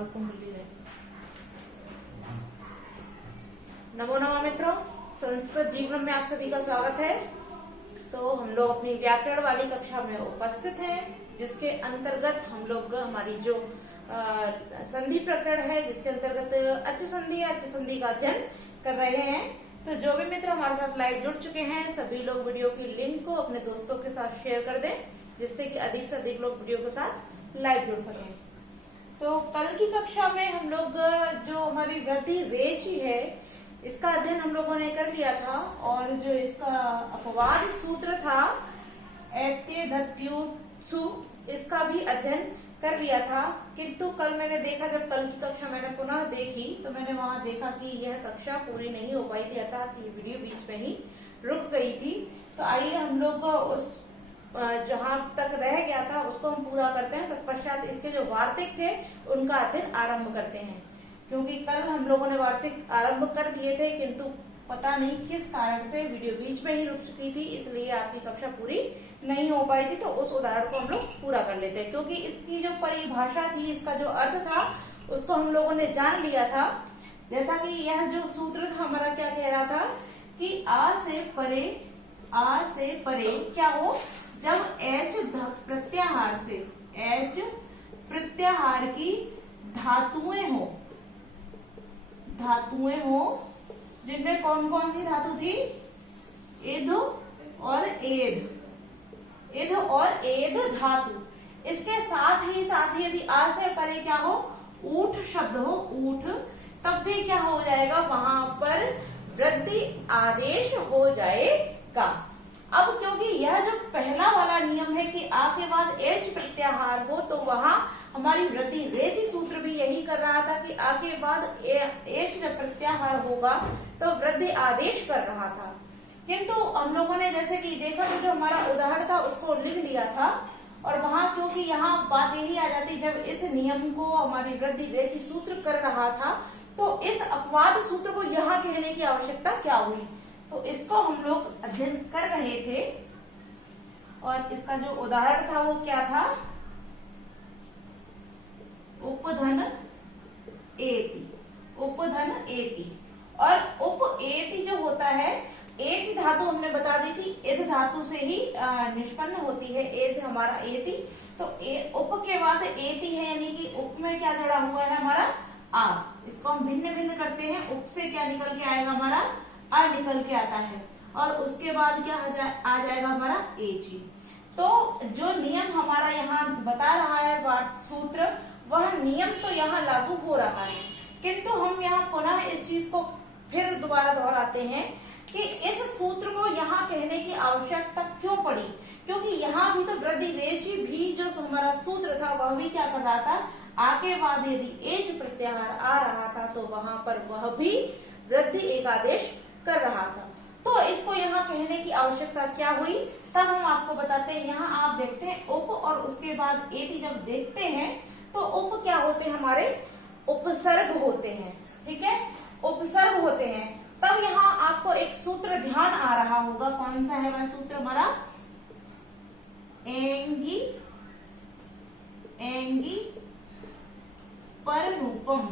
आवाज तो मिल ही जाएगी। नमो नमः मित्रों, संस्कृत जीवन में आप सभी का स्वागत है। तो हम लोग अपनी व्याकरण वाली कक्षा में उपस्थित हैं, जिसके अंतर्गत हम लोग हमारी जो संधि प्रकरण है, जिसके अंतर्गत अच्छ संधि का अध्ययन कर रहे हैं। तो जो भी मित्र हमारे साथ लाइव जुड़ चुके हैं, सभी लोग वीडियो की लिंक को अपने दोस्तों के साथ शेयर कर दें, जिससे कि अधिक से अधिक लोग वीडियो के साथ लाइव जुड़ सकें। तो कल की कक्षा में हम लोग जो हमारी वृद्धि रेचि है, इसका अध्ययन हम लोगों ने कर लिया था, और जो इसका अपवाद सूत्र था एत्ये धत्युत्सु, इसका भी अध्ययन कर लिया था। किंतु कल मैंने देखा, जब कल की कक्षा मैंने पुनः देखी, तो मैंने वहां देखा कि यह कक्षा पूरी नहीं हो पाई थी, अर्थात ये वीडियो बीच में ही रुक गई थी। तो आइए हम लोग उस जहां तक रह गया था उसको हम पूरा करते हैं। तत्पश्चात इसके जो वार्तिक थे उनका अध्ययन आरंभ करते हैं, क्योंकि कल हम लोगों ने वार्तिक आरंभ कर दिए थे, किंतु पता नहीं किस कारण से वीडियो बीच में ही रुक चुकी थी, इसलिए आपकी कक्षा पूरी नहीं हो पाई थी। तो उस उदाहरण को हम लोग पूरा कर लेते हैं, क्योंकि इसकी जो परिभाषा थी, इसका जो अर्थ था, उसको हम लोगों ने जान लिया था। जैसा कि यह जो सूत्र था हमारा क्या कह रहा था कि आ से परे क्या हो, जब एच प्रत्याहार से एच प्रत्याहार की धातुएं हो, जिनमें कौन कौन सी धातु थी, इध और एध धातु। इसके साथ ही यदि आ से परे क्या हो, ऊठ शब्द हो, ऊठ, तब भी क्या हो जाएगा, वहां पर वृद्धि आदेश हो जाएगा। अब क्योंकि यह जो पहला वाला नियम है कि आ के बाद एच प्रत्याहार हो, तो वहां हमारी वृद्धि रेचि सूत्र भी यही कर रहा था कि आ के बाद एच जब प्रत्याहार होगा तो वृद्धि आदेश कर रहा था। किंतु हम लोगों ने जैसे कि देखा, तो जो हमारा उदाहरण था उसको लिख लिया था, और वहां क्योंकि यहाँ बात यही आ जाती, जब इस नियम को हमारी वृद्धि रेचि सूत्र कर रहा था, तो इस अपवाद सूत्र को यहाँ कहने की आवश्यकता क्या हुई। तो इसको हम लोग अध्ययन कर रहे थे, और इसका जो उदाहरण था वो क्या था, उपधन एति। और उप एति जो होता है, एति धातु हमने बता दी थी, एध धातु से ही निष्पन्न होती है एध, हमारा एति। तो उप के बाद एति है, यानी कि उप में क्या जुड़ा हुआ है, हमारा आ। इसको हम भिन्न भिन्न करते हैं, उप से क्या निकल के आएगा, हमारा आ निकल के आता है, और उसके बाद क्या आ जाएगा, हमारा एची। तो जो नियम हमारा यहाँ बता रहा है सूत्र, वह नियम तो यहाँ लागू हो रहा है, किंतु हम यहाँ पुनः इस चीज को फिर दोबारा दोहराते हैं कि इस सूत्र को यहाँ कहने की आवश्यकता क्यों पड़ी, क्योंकि यहाँ भी तो वृद्धि रेचि भी जो हमारा सूत्र था, वह भी क्या कर रहा था, आ के बाद यदि एच प्रत्याहार आ रहा था, तो वहां पर वह भी वृद्धि एकादेश कर रहा था। तो इसको यहाँ कहने की आवश्यकता क्या हुई, तब हम आपको बताते हैं। यहाँ आप देखते हैं उप और उसके बाद एति जब देखते हैं, तो उप क्या होते हैं, हमारे उपसर्ग होते हैं, ठीक है, उपसर्ग होते हैं। तब यहाँ आपको एक सूत्र ध्यान आ रहा होगा, कौन सा है वह सूत्र, हमारा एंगी पररूपम।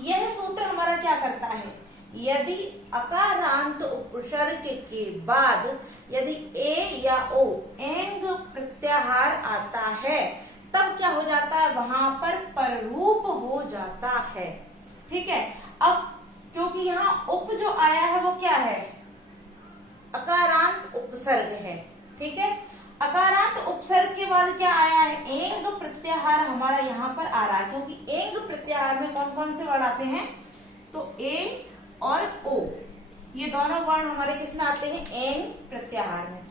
यह सूत्र हमारा क्या करता है, यदि अकारांत उपसर्ग के बाद यदि ए या ओ एंग प्रत्याहार आता है, तब क्या हो जाता है, वहां पर पररूप हो जाता है, ठीक है। अब क्योंकि यहाँ उप जो आया है वो क्या है, अकारांत उपसर्ग है, ठीक है। अकारांत उपसर्ग के बाद क्या आया है, एंग प्रत्याहार हमारा यहाँ पर आ रहा है, क्योंकि एंग प्रत्याहार में कौन कौन से वर्ण आते हैं, तो ए और ओ, ये दोनों वर्ण हमारे किसमें आते हैं, एंग प्रत्याहार में।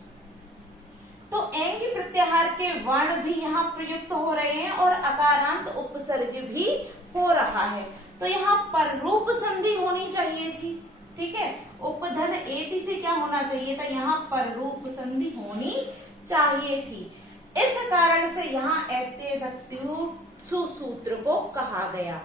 तो एंग प्रत्याहार के वर्ण भी यहाँ प्रयुक्त हो रहे हैं, और अकारांत उपसर्ग भी हो रहा है। तो यहाँ पररूप संधि होनी चाहिए थी, ठीक है। उपधन एति से क्या होना चाहिए था, यहाँ पररूप संधि होनी चाहिए थी। इस कारण से यहाँ एत्ये धत्युत्सु सूत्र को कहा गया।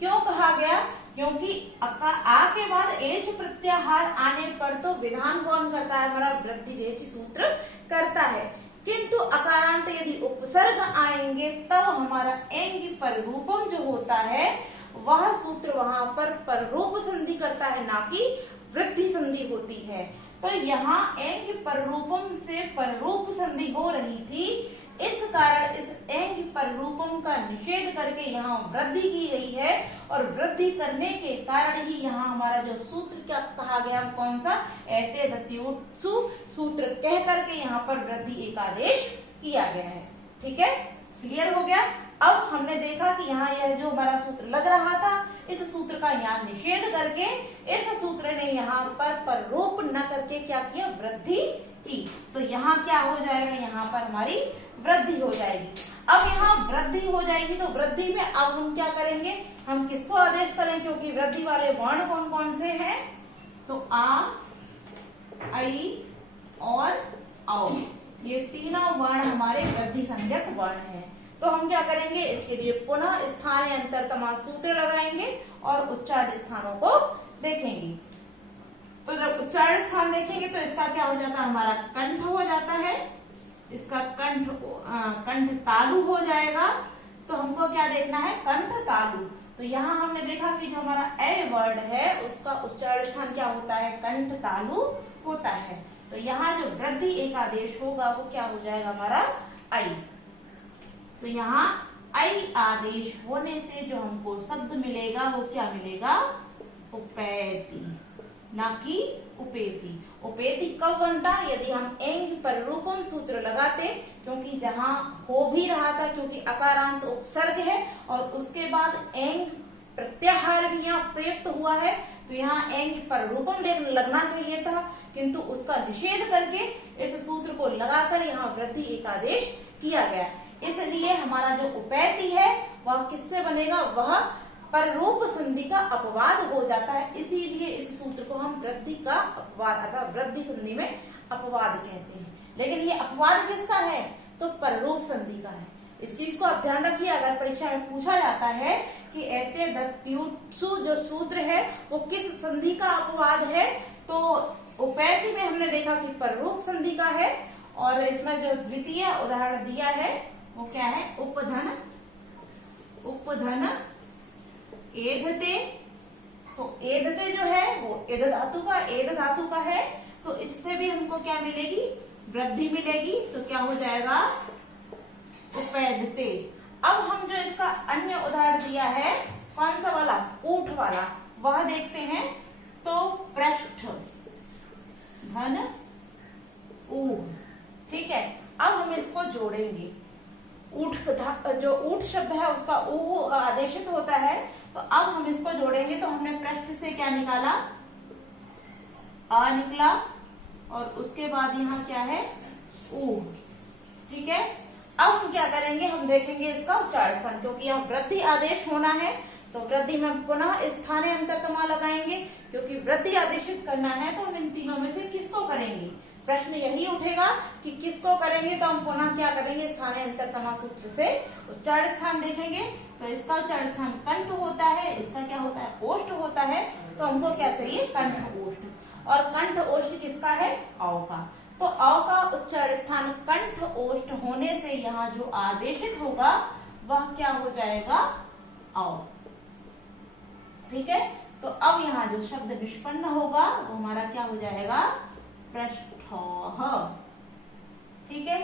क्यों कहा गया, क्योंकि आ के बाद एच प्रत्याहार आने पर तो विधान कौन करता है, हमारा वृद्धि रेचि सूत्र करता है। किंतु अकारांत यदि उपसर्ग आएंगे तब हमारा एंग पररूपम जो होता है वह सूत्र वहां पर पररूप संधि करता है, ना कि वृद्धि संधि होती है। तो यहाँ एंग पररूपम से पररूप संधि हो रही थी, इस कारण इस एंग पररूपम का निषेध करके यहाँ वृद्धि की गई है, और वृद्धि करने के कारण ही यहाँ हमारा जो सूत्र क्या कहा गया, कौन सा, एते दत्युत्सु सूत्र कह करके यहाँ पर वृद्धि एक आदेश किया गया है। ठीक है, क्लियर हो गया। अब हमने देखा कि यहाँ यह जो हमारा सूत्र लग रहा था, इस सूत्र का यहाँ निषेध करके इस सूत्र ने यहाँ पर पररूप न करके क्या किया, वृद्धि की। तो यहाँ क्या हो जाएगा, यहाँ पर हमारी वृद्धि हो जाएगी। अब यहाँ वृद्धि हो जाएगी तो वृद्धि में अब हम क्या करेंगे, हम किसको आदेश करें, क्योंकि वृद्धि वाले वर्ण कौन कौन से हैं, तो आ, आई और औ, ये तीनों वर्ण हमारे वृद्धि संज्ञक वर्ण हैं। तो हम क्या करेंगे, इसके लिए पुनः स्थानीय अंतरतमा सूत्र लगाएंगे और उच्चारण स्थानों को देखेंगे। तो जब उच्चारण स्थान देखेंगे तो इसका क्या हो जाता है, हमारा कंठ हो जाता है, इसका कंठ तालु हो जाएगा। तो हमको क्या देखना है, कंठ तालु। तो यहाँ हमने देखा कि जो हमारा ए वर्ड है उसका उच्चारण स्थान क्या होता है, कंठ तालु होता है। तो यहाँ जो वृद्धि एक आदेश होगा वो क्या हो जाएगा, हमारा आई। तो यहाँ आई आदेश होने से जो हमको शब्द मिलेगा वो क्या मिलेगा, उपेति, ना कि उपेति। उपेति कब बनता, यदि हम एंग पररूपम सूत्र लगाते, क्योंकि जहां हो भी रहा था, क्योंकि अकारांत उपसर्ग है और उसके बाद एंग प्रत्याहार भी यहाँ प्रयुक्त हुआ है, तो यहाँ एंग पररूपम लगना चाहिए था, किंतु उसका निषेध करके इस सूत्र को लगाकर यहाँ वृद्धि एक आदेश किया गया। इसलिए हमारा जो उपेति है वह किससे बनेगा, वह पररूप संधि का अपवाद हो जाता है। इसीलिए इस सूत्र को हम वृद्धि का अपवाद अर्थात वृद्धि संधि में अपवाद कहते हैं। लेकिन ये अपवाद किसका है, तो पररूप संधि का है। इस चीज को आप ध्यान रखिए, अगर परीक्षा में पूछा जाता है कि एते दत्युत्सु जो सूत्र है वो किस संधि का अपवाद है, तो उपेति में हमने देखा कि पररूप संधि का है, और इसमें जो द्वितीय उदाहरण दिया है वो क्या है, उपधन, उपधन एधते। तो एधते जो है वो एध धातु का है, तो इससे भी हमको क्या मिलेगी, वृद्धि मिलेगी। तो क्या हो जाएगा, उपेधते। अब हम जो इसका अन्य उदाहरण दिया है, कौन सा वाला, ऊठ वाला, वह देखते हैं। तो पृष्ठ धन ऊ, ठीक है। अब हम इसको जोड़ेंगे, ऊठ जो ऊठ शब्द है उसका ऊ आदेशित होता है, तो अब हम इसको जोड़ेंगे। तो हमने पृष्ठ से क्या निकाला, आ निकला, और उसके बाद यहाँ क्या है, ऊ, ठीक है। अब हम क्या करेंगे, हम देखेंगे इसका उच्चारण स्थान, क्योंकि यहाँ वृद्धि आदेश होना है, तो वृद्धि में पुनः स्थानीय अंतरतमा लगाएंगे, क्योंकि वृद्धि आदेशित करना है तो हम इन तीनों में से किसको करेंगे, प्रश्न यही उठेगा कि किसको करेंगे। तो हम पुनः क्या करेंगे, स्थानीय अंतरतमा सूत्र से उच्चारण स्थान देखेंगे। तो इसका उच्चारण स्थान कंठ होता है, इसका क्या होता है, ओष्ठ होता है। तो हमको क्या चाहिए, कंठ ओष्ठ, और कंठ ओष्ठ किसका है, औ का। तो औ का उच्चारण स्थान कंठ ओष्ठ होने से यहाँ जो आदेशित होगा वह क्या हो जाएगा, औ, ठीक है। तो अब यहाँ जो शब्द निष्पन्न होगा वो हमारा क्या हो जाएगा, पृष्ठ, ठीक है।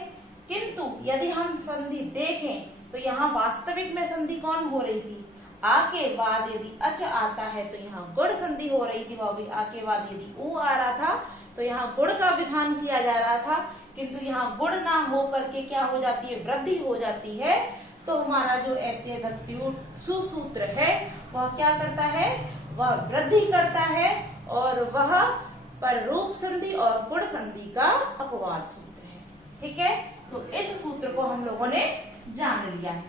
किंतु यदि हम संधि देखें तो यहाँ वास्तविक में संधि कौन हो रही थी, आ के बाद यदि अच आता है तो यहाँ गुण संधि हो रही थी, वह भी आ के बाद यदि ऊ आ रहा था तो यहाँ गुण का विधान किया जा रहा था। किंतु यहाँ गुण ना हो करके क्या हो जाती है, वृद्धि हो जाती है। तो हमारा जो एते दत्युत्सु सूत्र है वह क्या करता है, वह वृद्धि करता है, और वह पररूप संधि और गुण संधि का अपवाद सूत्र है, ठीक है। तो इस सूत्र को हम लोगों ने जान लिया है।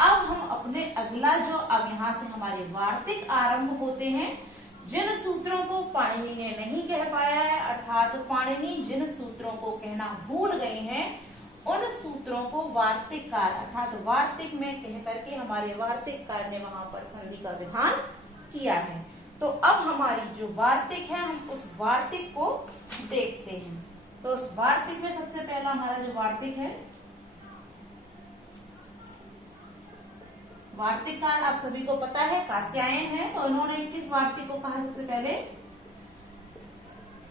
अब हम अपने अगला जो, अब यहाँ से हमारे वार्तिक आरंभ होते हैं। जिन सूत्रों को पाणिनि ने नहीं कह पाया है, अर्थात पाणिनि जिन सूत्रों को कहना भूल गए हैं, उन सूत्रों को वार्तिककार अर्थात वार्तिक में कह करके हमारे वार्तिककार ने वहां पर संधि का विधान किया है। तो अब हमारी जो वार्तिक है, हम उस वार्तिक को देखते हैं। तो उस वार्तिक में सबसे पहला हमारा जो वार्तिक है, वार्तिककार आप सभी को पता है कात्यायन है। तो इन्होंने किस वार्तिक को कहा सबसे पहले?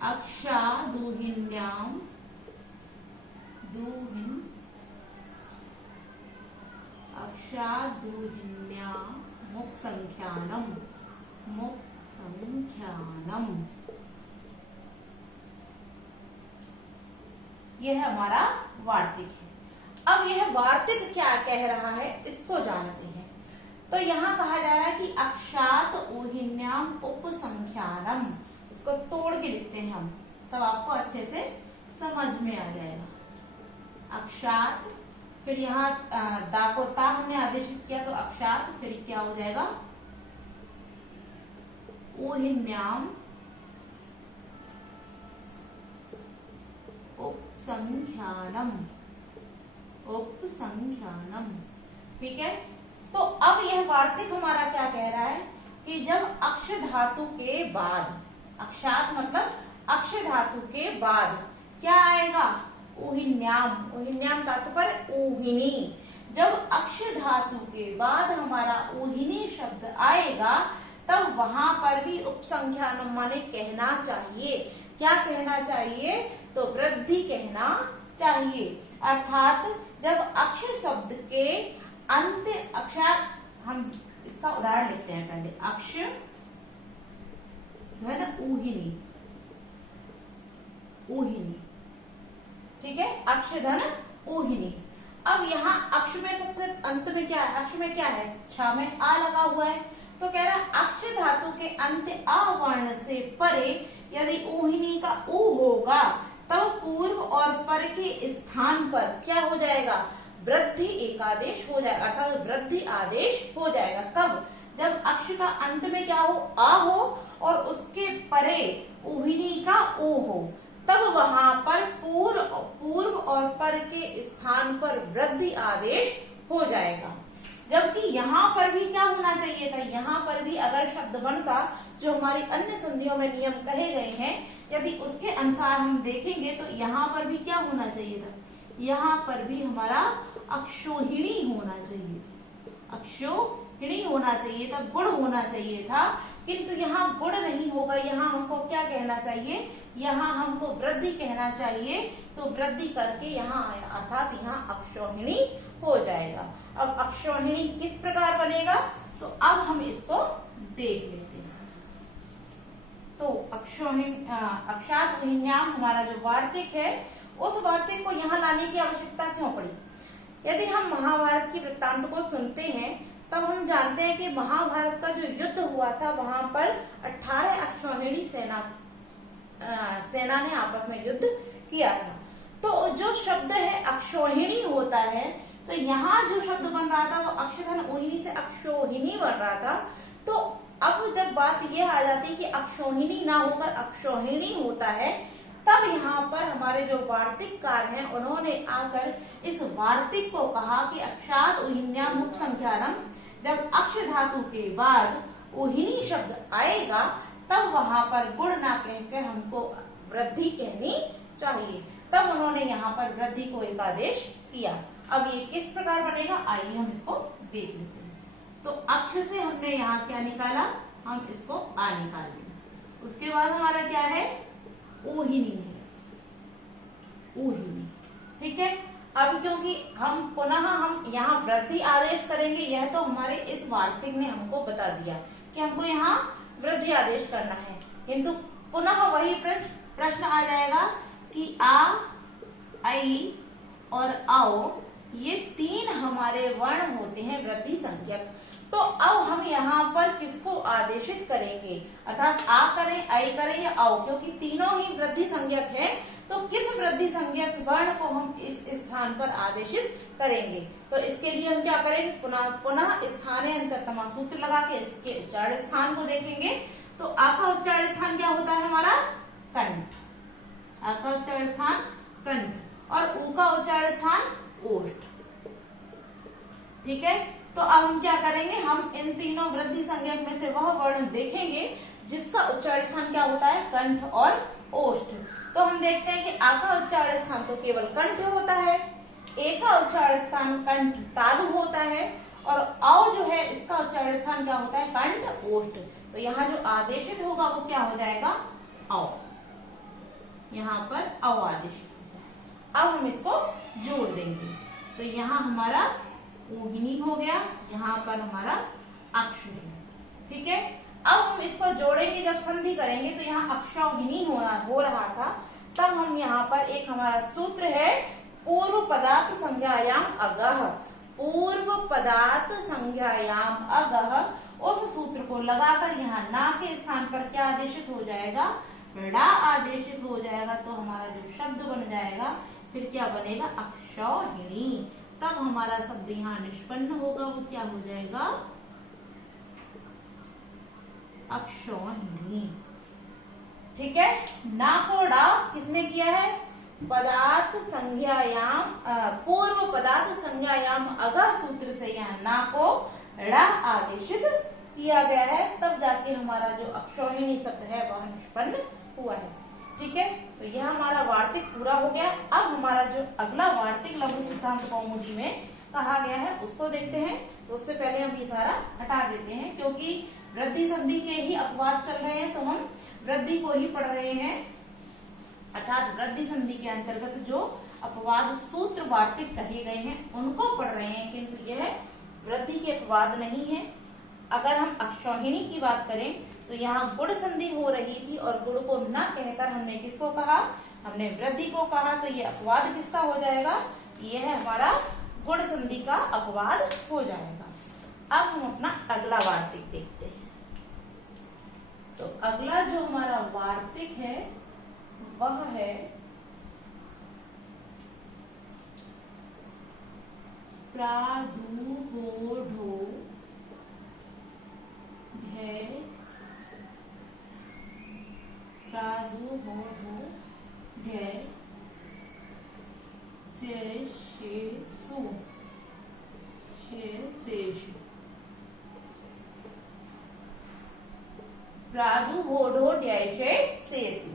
अक्षादुहिन्याम मुख संख्यानम यह हमारा वार्तिक है। अब यह वार्तिक क्या कह रहा है इसको जानते हैं। तो यहाँ कहा जा रहा है कि अक्षात ऊहिन्याम उपसंख्यानम, इसको तोड़ के लिखते हैं हम, तब आपको अच्छे से समझ में आ जाएगा। अक्षात, फिर यहाँ दा को ता हमने आदेशित किया तो अक्षात, फिर क्या हो जाएगा? ऊहिन्याम उपसंख्यानम। ठीक है। तो अब यह वार्तिक हमारा क्या कह रहा है कि जब अक्ष धातु के बाद, अक्षात मतलब अक्ष धातु के बाद क्या आएगा? ऊहिन्याम। ऊहिन्याम धातु पर ऊहिनी। जब अक्ष धातु के बाद हमारा ऊहिनी शब्द आएगा तब वहां पर भी उपसंख्यानम माने कहना चाहिए। क्या कहना चाहिए? तो वृद्धि कहना चाहिए। अर्थात जब अक्ष शब्द के अंत अक्षर, हम इसका उदाहरण लेते हैं पहले। अक्ष धन ऊहिनी, ऊहिनी, ठीक है, अक्ष धन ऊहिनी। अब यहाँ अक्ष में सबसे अंत में क्या है? अक्ष में क्या है? छ में आ लगा हुआ है। तो कह रहा अक्ष धातु के अंत आ वर्ण से परे यदि ऊहिनी का ऊ होगा तब पूर्व और पर के स्थान पर क्या हो जाएगा? वृद्धि एकादेश हो जाएगा, अर्थात वृद्धि आदेश हो जाएगा। कब? जब अक्ष का अंत में क्या हो? आ हो और उसके परे ऊहिनी का ऊ हो, तब वहां पर पूर्व और पर के स्थान पर वृद्धि आदेश हो जाएगा। जबकि यहाँ पर भी क्या होना चाहिए था? यहाँ पर भी अगर शब्द बनता जो हमारी अन्य संधियों में नियम कहे गए हैं, यदि उसके अनुसार हम देखेंगे तो यहाँ पर भी क्या होना चाहिए था? यहाँ पर भी हमारा अक्षोहिणी होना चाहिए, अक्षोहिणी होना चाहिए था, गुण होना चाहिए था। किंतु यहाँ गुण नहीं होगा। यहाँ हमको क्या कहना चाहिए? यहाँ हमको वृद्धि कहना चाहिए। तो वृद्धि करके यहाँ आया, अर्थात यहाँ अक्षोहिणी हो जाएगा। अब अक्षोहिणी किस प्रकार बनेगा? तो अब हम इसको देख लेते हैं। तो अक्षात ऊहिन्याम हमारा जो वार्तिक है, उस वार्तिक को यहाँ लाने की आवश्यकता क्यों पड़ी? यदि हम महाभारत की वृत्तांत को सुनते हैं तब हम जानते हैं कि महाभारत का जो युद्ध हुआ था वहां पर 18 अक्षौहिणी सेना ने आपस में युद्ध किया था। तो जो शब्द है अक्षौहिणी होता है, तो यहाँ जो शब्द बन रहा था वो अक्षधन ऊहिनी से अक्षोहिणी बन रहा था। तो अब जब बात यह आ जाती है कि अक्षोहिणी ना होकर अक्षौहिणी होता है, तब यहाँ पर हमारे जो वार्तिककार हैं उन्होंने आकर इस वार्तिक को कहा कि अक्षात ऊहिन्याम मुख संख्यानम, जब अक्ष धातु के बाद ऊहिनी शब्द आएगा तब वहां पर गुण ना कहकर हमको वृद्धि कहनी चाहिए। तब उन्होंने यहाँ पर वृद्धि को एक आदेश किया। अब ये किस प्रकार बनेगा, आइए हम इसको देख लेते हैं। तो अक्ष से हमने यहाँ क्या निकाला? हम इसको आ निकाल लेंगे। उसके बाद हमारा क्या है? ऊहिनी है, ऊहिनी। ठीक है। अब क्योंकि हम पुनः हम यहाँ वृद्धि आदेश करेंगे, यह तो हमारे इस वार्तिक ने हमको बता दिया कि हमको यहाँ वृद्धि आदेश करना है, किंतु पुनः वही प्रश्न आ जाएगा कि आ, आई और आओ ये तीन हमारे वर्ण होते हैं वृद्धि संज्ञक। तो अब हम यहाँ पर किसको आदेशित करेंगे? अर्थात आ करें, आई करें या आओ, क्योंकि तीनों ही वृद्धि संज्ञक हैं। तो किस वृद्धि संज्ञक वर्ण को हम इस स्थान पर आदेशित करेंगे? तो इसके लिए हम क्या करेंगे? पुनः स्थाने अंतरतमा सूत्र लगा के इसके उच्चारण स्थान को देखेंगे। तो आ का उच्चारण स्थान क्या होता है हमारा? कंठ। आ का उच्चारण स्थान कंठ और ऊ का उच्चारण स्थान ओष्ठ। ठीक है। तो अब हम क्या करेंगे? हम इन तीनों वृद्धि संज्ञक में से वह वर्ण देखेंगे जिसका उच्चारण स्थान क्या होता है? कंठ और ओष्ठ। तो हम देखते हैं कि आ का उच्चारण स्थान तो केवल कंठ होता है, ए का उच्चारण स्थान कंठ तालु होता है, और औ जो है इसका उच्चारण स्थान क्या होता है, कंठ ओष्ठ। तो यहाँ जो आदेशित होगा वो क्या हो जाएगा, औ। यहाँ पर औ आदेशित होगा। अब हम इसको जोड़ देंगे, तो यहाँ हमारा ऊहिनी हो गया, यहाँ पर हमारा अक्षौहिणी। ठीक है, अब हम इसको जोड़ेंगे, जब संधि करेंगे तो यहाँ अक्षौहिणी हो रहा था, तब हम यहाँ पर एक हमारा सूत्र है पूर्व पदार्थ संज्ञायाम अगह। पूर्व पदार्थ संज्ञायाम अगह, उस सूत्र को लगाकर यहाँ ना के स्थान पर क्या आदेशित हो जाएगा, ड़ा आदेशित हो जाएगा। तो हमारा जो शब्द बन जाएगा फिर क्या बनेगा, अक्षौहिणी। तब हमारा शब्द यहाँ निष्पन्न होगा, वो क्या हो जाएगा, अक्षौहिणी। ठीक है, ना को डा किसने किया है, पदार्थ संज्ञायाम पूर्व पदार्थ संज्ञायाम अगह सूत्र से यहाँ ना को ड़ा आदेशित किया गया है, तब जाके हमारा जो अक्षौहिणी शब्द है वह निष्पन्न हुआ है। ठीक है, तो यह हमारा वार्तिक पूरा हो गया। अब हमारा जो अगला वार्तिक लघु सिद्धांत कौमुदी में कहा गया है उसको देखते हैं। तो उससे पहले हम ये सारा हटा देते हैं, क्योंकि वृद्धि संधि के ही अपवाद चल रहे हैं, तो हम वृद्धि को ही पढ़ रहे हैं, अर्थात वृद्धि संधि के अंतर्गत जो अपवाद सूत्र वार्तिक कहे गए हैं उनको पढ़ रहे हैं, किंतु यह वृद्धि के अपवाद नहीं है। अगर हम अक्षौहिणी की बात करें तो यहाँ गुण संधि हो रही थी, और गुण को न कहकर हमने किसको कहा, हमने वृद्धि को कहा, तो ये अपवाद किसका हो जाएगा, यह हमारा गुण संधि का अपवाद हो जाएगा। अब हम अपना अगला वार्तिक देखते हैं। तो अगला जो हमारा वार्तिक है वह है प्रादुर्भोढो है, प्रादुर्भोढो है शेषेषु, शेषेषु। प्रादुर्भोढोड्यशेषेषु,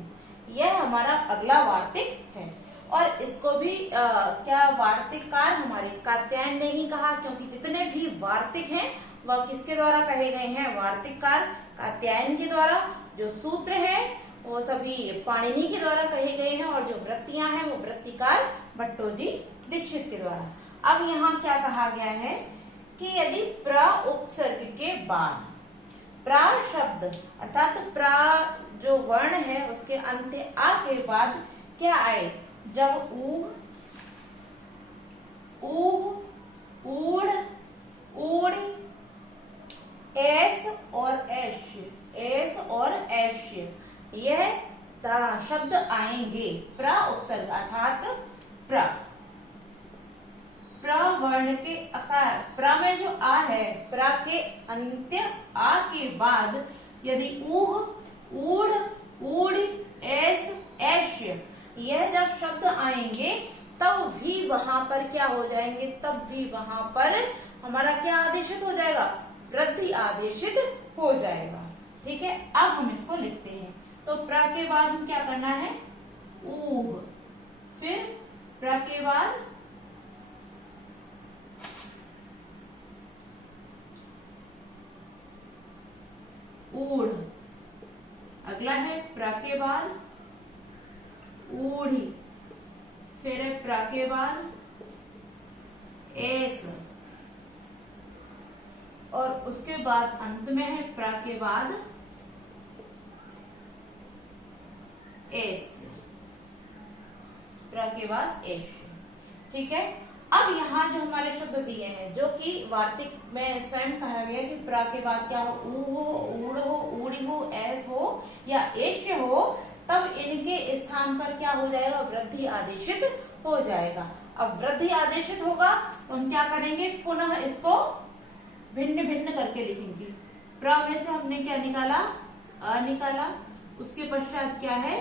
यह हमारा अगला वार्तिक है। और इसको भी क्या वार्तिककार हमारे कात्यायन ने ही कहा, क्योंकि जितने भी वार्तिक हैं वह किसके द्वारा कहे गए हैं, वार्तिककार कात्यायन के द्वारा। जो सूत्र है वो सभी पाणिनि के द्वारा कहे गए हैं, और जो वृत्तियां हैं वो वृत्तिकार भट्टोजी दीक्षित के द्वारा। अब यहाँ क्या कहा गया है कि यदि प्र उपसर्ग के बाद प्रा शब्द अर्थात प्रा जो वर्ण है उसके अंत्य आ के बाद क्या आए, जब ऊह, ऊह, ऊढ़, ऊढ़ी, एस और ऐश्य, एस और ऐश्य, यह शब्द आएंगे प्र उपसर्ग अर्थात प्र। प्र वर्ण के आकार, प्र में जो आ है, प्र के अंत्य आ के बाद यदि ऊह, ऊढ़, ऊढ़, एस, ऐश्य, यह जब शब्द आएंगे तब भी वहां पर क्या हो जाएंगे, तब भी वहां पर हमारा क्या आदेशित हो जाएगा, वृद्धि आदेशित हो जाएगा। ठीक है, अब हम इसको लिखते हैं। तो प्र के बाद हम क्या करना है, ऊह, फिर प्र के बाद ऊढ़, अगला है प्र के बाद ऊढ़ी, फिर है प्र के बाद एस, और उसके बाद अंत में है प्र के बाद एस, प्र के बाद एश। ठीक है, अब यहाँ जो हमारे शब्द दिए हैं जो कि वार्तिक में स्वयं कहा गया कि प्र के बाद क्या हो, ऊ हो, ऊढ़ हो, ऊढ़ी हो, एस हो या एश हो, तब इनके स्थान पर क्या हो जाएगा, वृद्धि आदेशित हो जाएगा। अब वृद्धि आदेशित होगा तो हम क्या करेंगे, पुनः इसको भिन्न भिन्न करके लिखेंगे। प्र में से हमने क्या निकाला, अ निकाला, उसके पश्चात क्या है,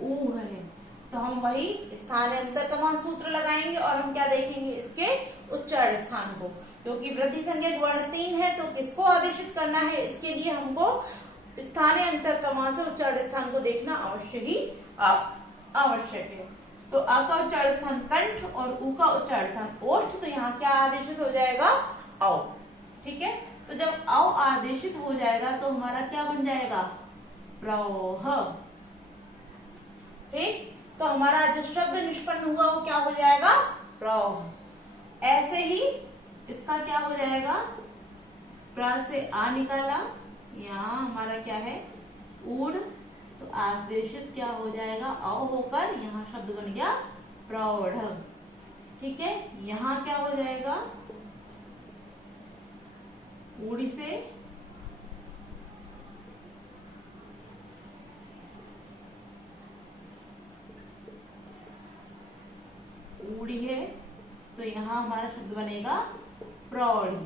ऊह है, तो हम वही स्थानांतरतम सूत्र लगाएंगे और हम क्या देखेंगे, इसके उच्चारण स्थान को, क्योंकि वृद्धि संज्ञक वर्ण 3 है तो किसको आदेशित करना है, इसके लिए हमको स्थानांतरतम से उच्चारण स्थान को देखना अवश्य ही आवश्यक है। तो आ का उच्चारण स्थान कंठ और ऊ का उच्चारण स्थान ओष्ठ, तो यहाँ क्या आदेशित हो जाएगा? औ। ठीक है, तो जब औ आदेशित हो जाएगा तो हमारा क्या बन जाएगा? प्रौह। ठीक, तो हमारा जो शब्द निष्पन्न हुआ वो क्या हो जाएगा? प्रौह। ऐसे ही इसका क्या हो जाएगा? प्र से आ निकाला, यहाँ हमारा क्या है? ऊढ़, तो आदेशित क्या हो जाएगा? अ होकर यहाँ शब्द बन गया प्रौढ़। ठीक है, यहाँ क्या हो जाएगा? ऊढ़ से ऊढ़ी है, तो यहाँ हमारा शब्द बनेगा प्रौढ़ी।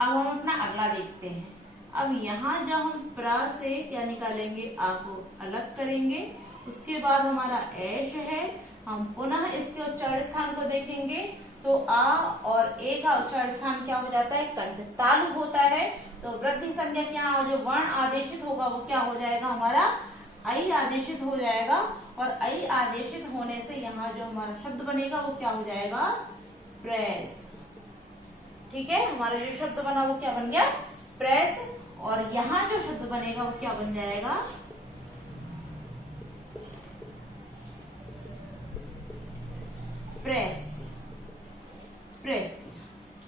अब हम अपना अगला देखते हैं। अब यहाँ जब हम प्र से क्या निकालेंगे? आ को अलग करेंगे, उसके बाद हमारा ऐश है, हम पुनः इसके उच्चारण स्थान को देखेंगे तो आ और ए का उच्चारण स्थान क्या हो जाता है? कंठ तालु होता है। तो वृद्धि संज्ञा के यहाँ जो वर्ण आदेशित होगा वो क्या हो जाएगा? हमारा आई आदेशित हो जाएगा, और आई आदेशित होने से यहाँ जो हमारा शब्द बनेगा वो क्या हो जाएगा? प्रेस। ठीक है, हमारा जो शब्द बना वो क्या बन गया? प्रेस। और यहाँ जो शब्द बनेगा वो क्या बन जाएगा? प्रेस। प्रेस।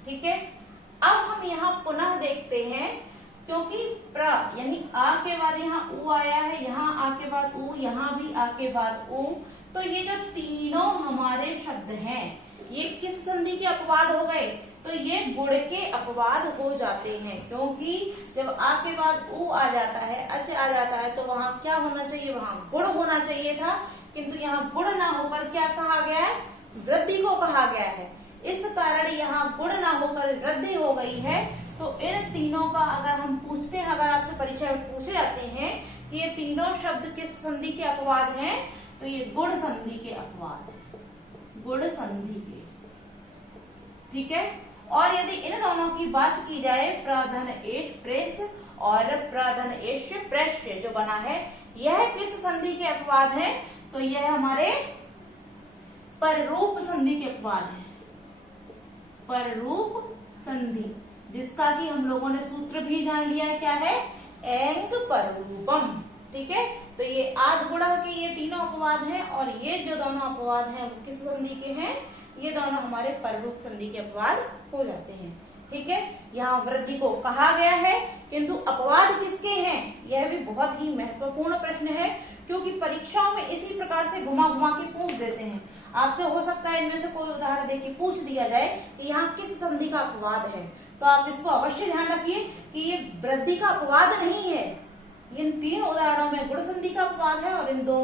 ठीक है, अब हम यहाँ पुनः देखते हैं, क्योंकि प्र यानी आ के बाद यहाँ ऊ आया है, यहाँ आ के बाद ऊ, यहाँ भी आ के बाद ऊ, तो ये जो तीनों हमारे शब्द हैं ये किस संधि के अपवाद हो गए? तो ये गुण के अपवाद हो जाते हैं, क्योंकि जब आ के बाद ऊ आ जाता है, अच आ जाता है, तो वहां क्या होना चाहिए? वहां गुण होना चाहिए था, किंतु यहाँ गुण ना होकर क्या कहा गया है? वृद्धि को कहा गया है। इस कारण यहाँ गुण ना होकर वृद्धि हो गई है। तो इन तीनों का अगर हम पूछते हैं, अगर आपसे परीक्षा में पूछे जाते हैं कि ये तीनों शब्द किस संधि के अपवाद हैं, तो ये गुण संधि के अपवाद है, गुण संधि के। ठीक है, और यदि इन दोनों की बात की जाए, प्रधन एश प्रेस और प्रधन एश प्रेष्य जो बना है, यह किस संधि के अपवाद है? तो यह हमारे पररूप संधि के अपवाद है। पररूप संधि, जिसका कि हम लोगों ने सूत्र भी जान लिया है, क्या है? एंग पररूपम। ठीक है, तो ये आठ गुणा के ये तीनों अपवाद हैं, और ये जो दोनों अपवाद हैं वो किस संधि के हैं? ये दोनों हमारे पररूप संधि के अपवाद हो जाते हैं। ठीक है, यहाँ वृद्धि को कहा गया है, किंतु अपवाद किसके हैं? यह भी बहुत ही महत्वपूर्ण प्रश्न है, क्योंकि परीक्षाओं में इसी प्रकार से घुमा घुमा के पूछ देते हैं। आपसे हो सकता है इनमें से कोई उदाहरण देके पूछ दिया जाए कि यहाँ किस संधि का अपवाद है, तो आप इसको अवश्य ध्यान रखिए कि ये वृद्धि का अपवाद नहीं है। इन तीन उदाहरणों में गुण संधि का अपवाद है और इन दो में